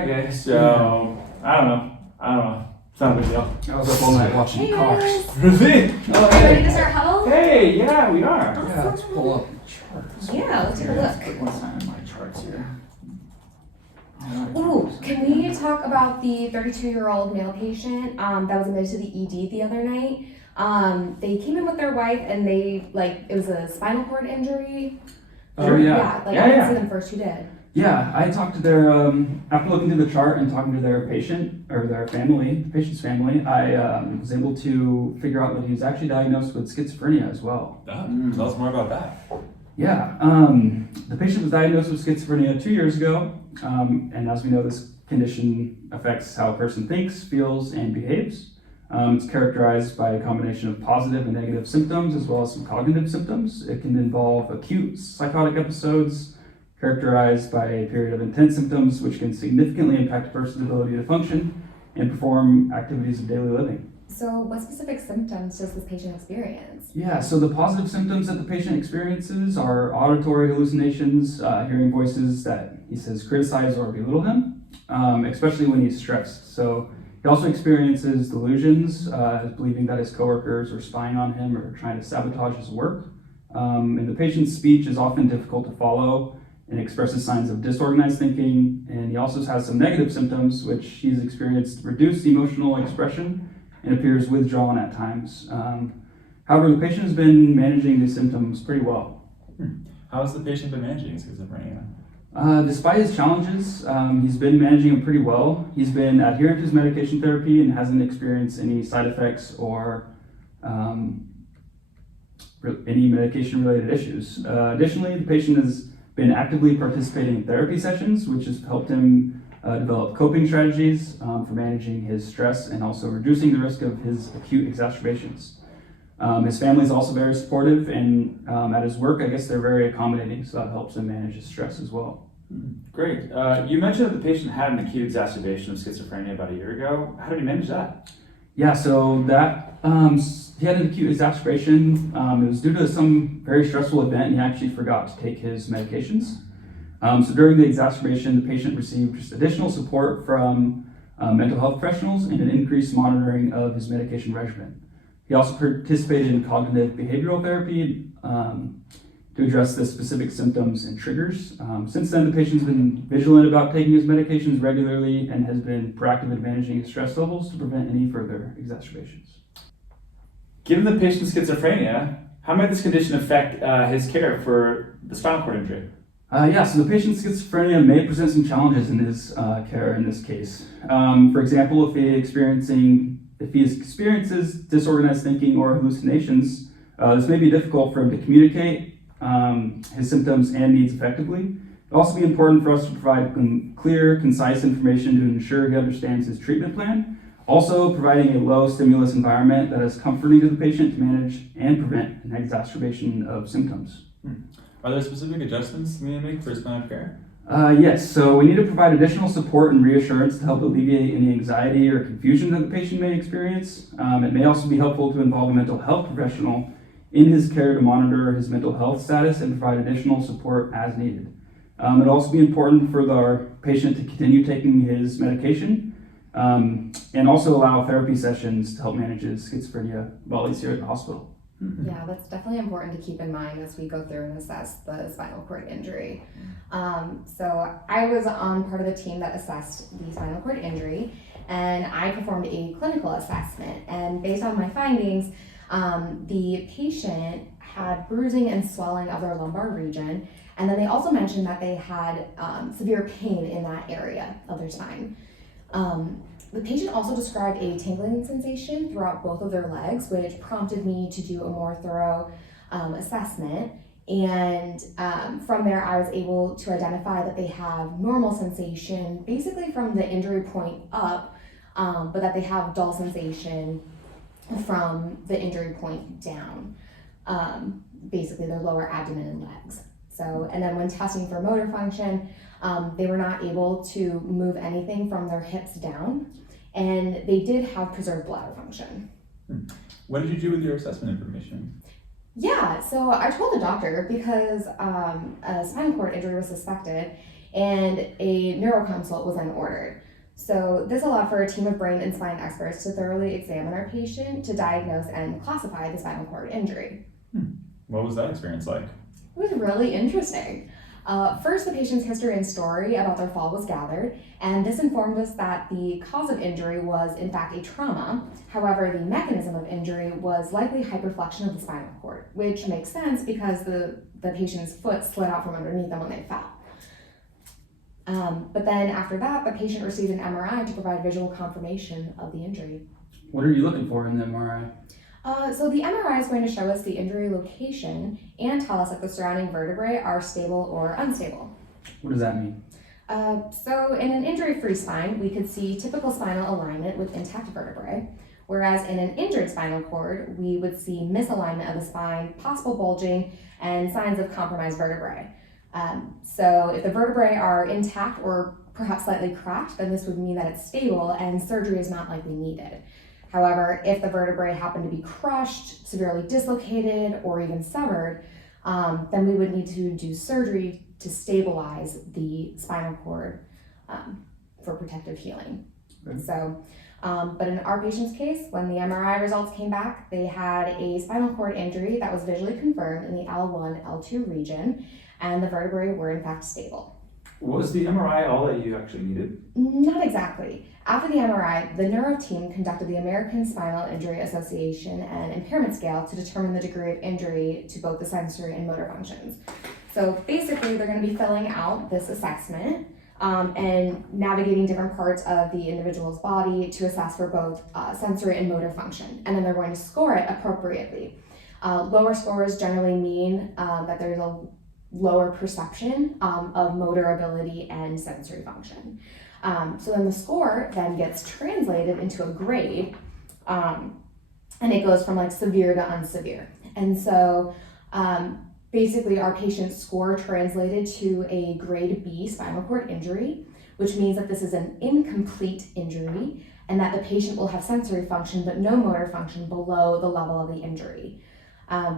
Okay, so I don't know. It's not a big deal. I was up all night watching Hey cars. guys. Really? Oh, Are you ready to start huddle? Hey, yeah, we are. Yeah, let's pull up the charts. Yeah, let's take a Here, look. Put one sign in my charts here. Ooh, can we talk about the 32-year-old male patient that was admitted to the ED the other night? They came in with their wife and it was a spinal cord injury. Oh, yeah. I Yeah, didn't yeah. see them first. Who did? Yeah, I talked to their, after looking through the chart and talking to their patient, or their family, the patient's family, I was able to figure out that he was actually diagnosed with schizophrenia as well. Tell us more about that. Yeah, the patient was diagnosed with schizophrenia 2 years ago, and as we know, this condition affects how a person thinks, feels, and behaves. It's characterized by a combination of positive and negative symptoms, as well as some cognitive symptoms. It can involve acute psychotic episodes, characterized by a period of intense symptoms, which can significantly impact a person's ability to function and perform activities of daily living. So, what specific symptoms does this patient experience? Yeah, so the positive symptoms that the patient experiences are auditory hallucinations, hearing voices that he says criticize or belittle him, especially when he's stressed. So he also experiences delusions, believing that his coworkers are spying on him or trying to sabotage his work. And the patient's speech is often difficult to follow and expresses signs of disorganized thinking. And he also has some negative symptoms, which he's experienced reduced emotional expression and appears withdrawn at times. However, the patient has been managing these symptoms pretty well. How has the patient been managing schizophrenia? Despite his challenges, he's been managing them pretty well. He's been adherent to his medication therapy and hasn't experienced any side effects or any medication-related issues. Additionally, the patient has been actively participating in therapy sessions, which has helped him develop coping strategies for managing his stress and also reducing the risk of his acute exacerbations. His family is also very supportive, and at his work, I guess they're very accommodating, so that helps him manage his stress as well. Great. You mentioned that the patient had an acute exacerbation of schizophrenia about a year ago. How did he manage that? Yeah, so that he had an acute exacerbation. It was due to some very stressful event, and he actually forgot to take his medications. So during the exacerbation, the patient received just additional support from mental health professionals and an increased monitoring of his medication regimen. He also participated in cognitive behavioral therapy to address the specific symptoms and triggers. Since then, the patient's been vigilant about taking his medications regularly and has been proactive in managing his stress levels to prevent any further exacerbations. Given the patient's schizophrenia, how might this condition affect his care for the spinal cord injury? So the patient's schizophrenia may present some challenges in his care in this case. For example, if he experiences disorganized thinking or hallucinations, this may be difficult for him to communicate his symptoms and needs effectively. It'll also be important for us to provide clear, concise information to ensure he understands his treatment plan. Also, providing a low stimulus environment that is comforting to the patient to manage and prevent an exacerbation of symptoms. Are there specific adjustments we need to make for spinal care? Yes, so we need to provide additional support and reassurance to help alleviate any anxiety or confusion that the patient may experience. It may also be helpful to involve a mental health professional in his care to monitor his mental health status and provide additional support as needed. It'll also be important for our patient to continue taking his medication and also allow therapy sessions to help manage his schizophrenia while he's here at the hospital. Yeah, that's definitely important to keep in mind as we go through and assess the spinal cord injury. So I was on part of the team that assessed the spinal cord injury, and I performed a clinical assessment. And based on my findings, the patient had bruising and swelling of their lumbar region, and then they also mentioned that they had severe pain in that area of their spine. The patient also described a tingling sensation throughout both of their legs, which prompted me to do a more thorough assessment. And from there, I was able to identify that they have normal sensation, basically from the injury point up, but that they have dull sensation from the injury point down, basically their lower abdomen and legs. So, and then when testing for motor function, they were not able to move anything from their hips down, and they did have preserved bladder function. What did you do with your assessment information? Yeah, so I told the doctor because a spinal cord injury was suspected, and a neuroconsult was then ordered. So this allowed for a team of brain and spine experts to thoroughly examine our patient to diagnose and classify the spinal cord injury. What was that experience like? It was really interesting. First, the patient's history and story about their fall was gathered, and this informed us that the cause of injury was in fact a trauma. However, the mechanism of injury was likely hyperflexion of the spinal cord, which makes sense because the patient's foot slid out from underneath them when they fell. But then after that, the patient received an MRI to provide visual confirmation of the injury. What are you looking for in the MRI? So the MRI is going to show us the injury location and tell us if the surrounding vertebrae are stable or unstable. What does that mean? So in an injury-free spine, we could see typical spinal alignment with intact vertebrae, whereas in an injured spinal cord, we would see misalignment of the spine, possible bulging, and signs of compromised vertebrae. So if the vertebrae are intact or perhaps slightly cracked, then this would mean that it's stable and surgery is not likely needed. However, if the vertebrae happen to be crushed, severely dislocated, or even severed, then we would need to do surgery to stabilize the spinal cord for protective healing. Okay. So, but in our patient's case, when the MRI results came back, they had a spinal cord injury that was visually confirmed in the L1, L2 region, and the vertebrae were in fact stable. Was the MRI all that you actually needed? Not exactly. After the MRI, the neuro team conducted the American Spinal Injury Association and impairment scale to determine the degree of injury to both the sensory and motor functions. So basically, they're going to be filling out this assessment and navigating different parts of the individual's body to assess for both sensory and motor function. And then they're going to score it appropriately. Lower scores generally mean that there's a lower perception of motor ability and sensory function. So then the score then gets translated into a grade, and it goes from like severe to unsevere. And so basically our patient's score translated to a grade B spinal cord injury, which means that this is an incomplete injury and that the patient will have sensory function but no motor function below the level of the injury.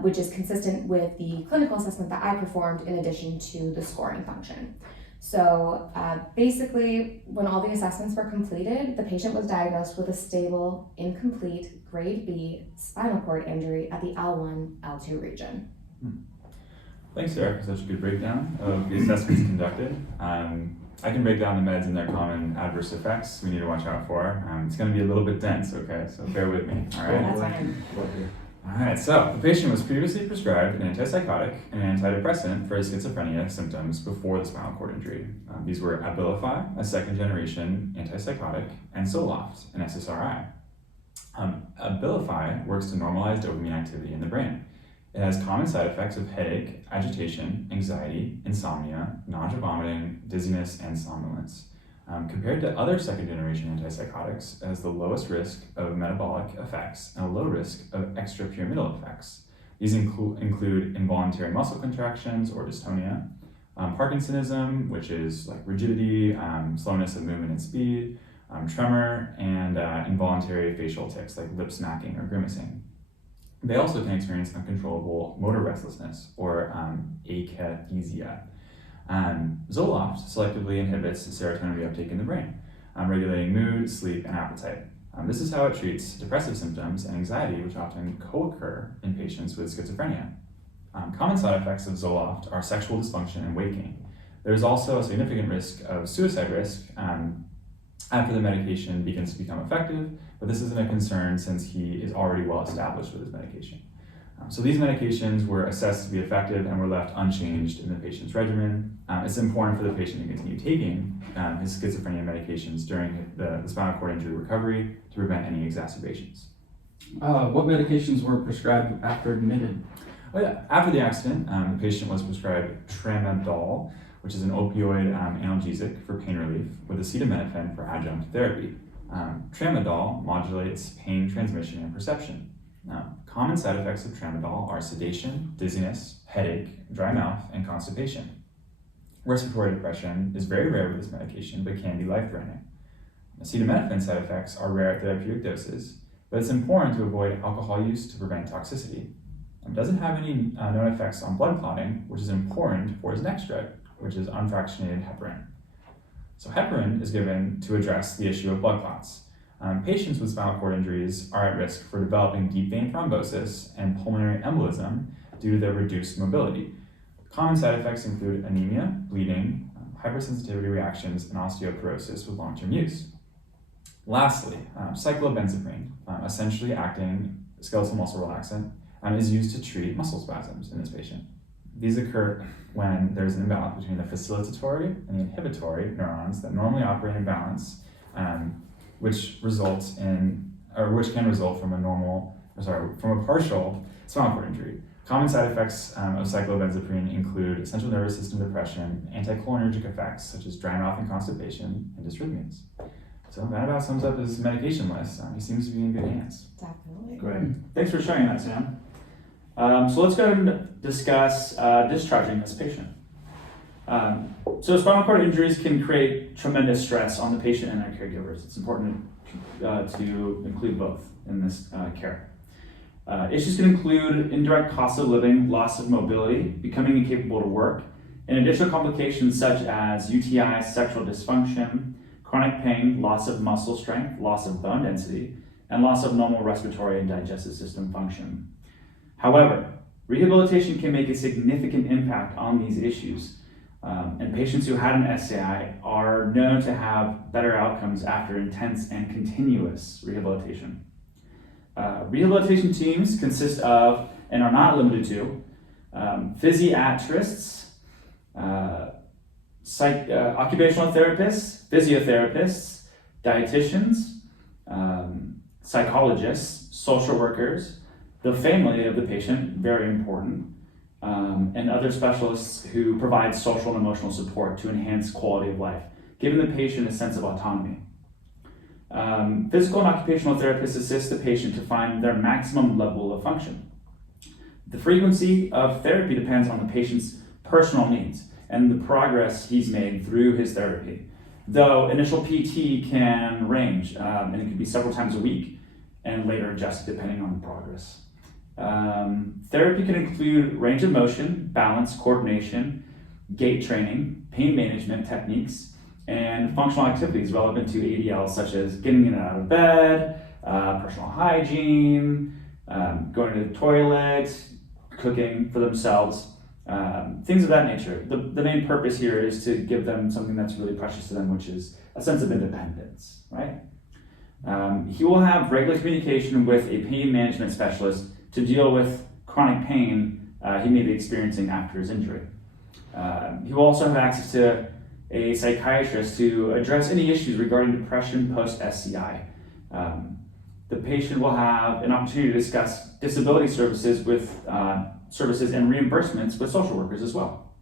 Which is consistent with the clinical assessment that I performed in addition to the scoring function. So basically, when all the assessments were completed, the patient was diagnosed with a stable, incomplete, grade B spinal cord injury at the L1, L2 region. Thanks, Sarah, for such a good breakdown of the assessments conducted. I can break down the meds and their common adverse effects we need to watch out for. It's going to be a little bit dense, okay? So bear with me, all right? That's fine. All right, so the patient was previously prescribed an antipsychotic and an antidepressant for his schizophrenia symptoms before the spinal cord injury. These were Abilify, a second-generation antipsychotic, and Zoloft, an SSRI. Abilify works to normalize dopamine activity in the brain. It has common side effects of headache, agitation, anxiety, insomnia, nausea, vomiting, dizziness, and somnolence. Compared to other second-generation antipsychotics, it has the lowest risk of metabolic effects and a low risk of extrapyramidal effects. These include involuntary muscle contractions or dystonia, Parkinsonism, which is like rigidity, slowness of movement and speed, tremor, and involuntary facial tics like lip smacking or grimacing. They also can experience uncontrollable motor restlessness or akathisia. Zoloft selectively inhibits serotonin reuptake in the brain, regulating mood, sleep, and appetite. This is how it treats depressive symptoms and anxiety, which often co-occur in patients with schizophrenia. Common side effects of Zoloft are sexual dysfunction and weight gain. There's also a significant risk of suicide risk after the medication begins to become effective, but this isn't a concern since he is already well established with his medication. So these medications were assessed to be effective and were left unchanged in the patient's regimen. It's important for the patient to continue taking his schizophrenia medications during the spinal cord injury recovery to prevent any exacerbations. What medications were prescribed after admitted? Oh yeah. After the accident, the patient was prescribed tramadol, which is an opioid analgesic for pain relief, with acetaminophen for adjunct therapy. Tramadol modulates pain transmission and perception. Now, common side effects of tramadol are sedation, dizziness, headache, dry mouth, and constipation. Respiratory depression is very rare with this medication, but can be life-threatening. Acetaminophen side effects are rare at therapeutic doses, but it's important to avoid alcohol use to prevent toxicity. It doesn't have any known effects on blood clotting, which is important for his next drug, which is unfractionated heparin. So heparin is given to address the issue of blood clots. Patients with spinal cord injuries are at risk for developing deep vein thrombosis and pulmonary embolism due to their reduced mobility. Common side effects include anemia, bleeding, hypersensitivity reactions, and osteoporosis with long-term use. Lastly, cyclobenzaprine, essentially acting skeletal muscle relaxant, is used to treat muscle spasms in this patient. These occur when there's an imbalance between the facilitatory and the inhibitory neurons that normally operate in balance, which can result from a partial spinal cord injury. Common side effects of cyclobenzaprine include central nervous system depression, anticholinergic effects such as dry mouth and constipation, and dysrhythmias. So that about sums up his medication list. He seems to be in good hands. Definitely. Great. Thanks for sharing that, Sam. So let's go ahead and discuss discharging this patient. So spinal cord injuries can create tremendous stress on the patient and their caregivers. It's important to include both in this care. Issues can include indirect costs of living, loss of mobility, becoming incapable to work, and additional complications such as UTI, sexual dysfunction, chronic pain, loss of muscle strength, loss of bone density, and loss of normal respiratory and digestive system function. However, rehabilitation can make a significant impact on these issues, and patients who had an SCI are known to have better outcomes after intense and continuous rehabilitation. Rehabilitation teams consist of, and are not limited to, physiatrists, occupational therapists, physiotherapists, dietitians, psychologists, social workers, the family of the patient, very important, and other specialists who provide social and emotional support to enhance quality of life, giving the patient a sense of autonomy. Physical and occupational therapists assist the patient to find their maximum level of function. The frequency of therapy depends on the patient's personal needs and the progress he's made through his therapy. Though initial PT can range, and it could be several times a week, and later adjusted depending on the progress. Therapy can include range of motion, balance, coordination, gait training, pain management techniques, and functional activities relevant to ADL, such as getting in and out of bed, personal hygiene, going to the toilet, cooking for themselves, things of that nature. The main purpose here is to give them something that's really precious to them, which is a sense of independence, right? He will have regular communication with a pain management specialist to deal with chronic pain he may be experiencing after his injury. He will also have access to a psychiatrist to address any issues regarding depression post-SCI. The patient will have an opportunity to discuss disability services with services and reimbursements with social workers as well.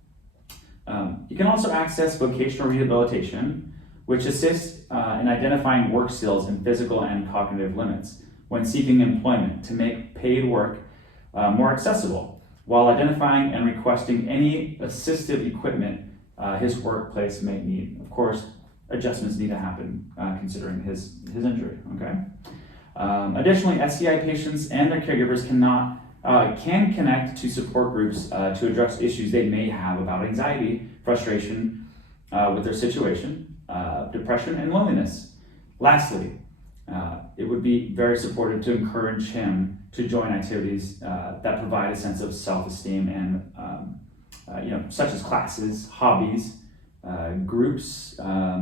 You can also access vocational rehabilitation, which assists in identifying work skills and physical and cognitive limits when seeking employment to make paid work more accessible, while identifying and requesting any assistive equipment his workplace may need. Of course, adjustments need to happen considering his injury, okay? Additionally, SCI patients and their caregivers can connect to support groups to address issues they may have about anxiety, frustration with their situation, depression, and loneliness. Lastly, it would be very supportive to encourage him to join activities that provide a sense of self-esteem and such as classes, hobbies, groups,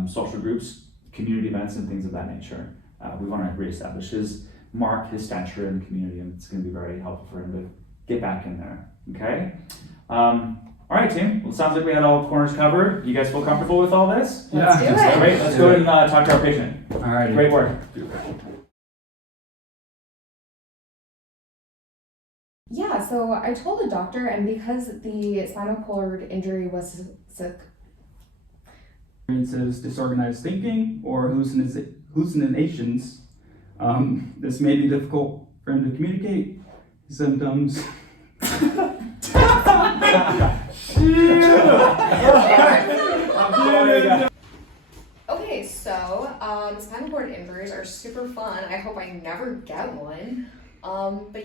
social groups, community events, and things of that nature. We want to reestablish his stature in the community, and it's going to be very helpful for him to get back in there, okay? All right, team. Well, it sounds like we had all the corners covered. You guys feel comfortable with all this? Let's do it. Great. Let's go ahead and talk to our patient. All right. Great work. Yeah, so I told the doctor, and because the spinal cord injury was Experiences disorganized thinking or hallucinations. This may be difficult for him to communicate his symptoms. Okay, so spinal cord injuries are super fun. I hope I never get one. But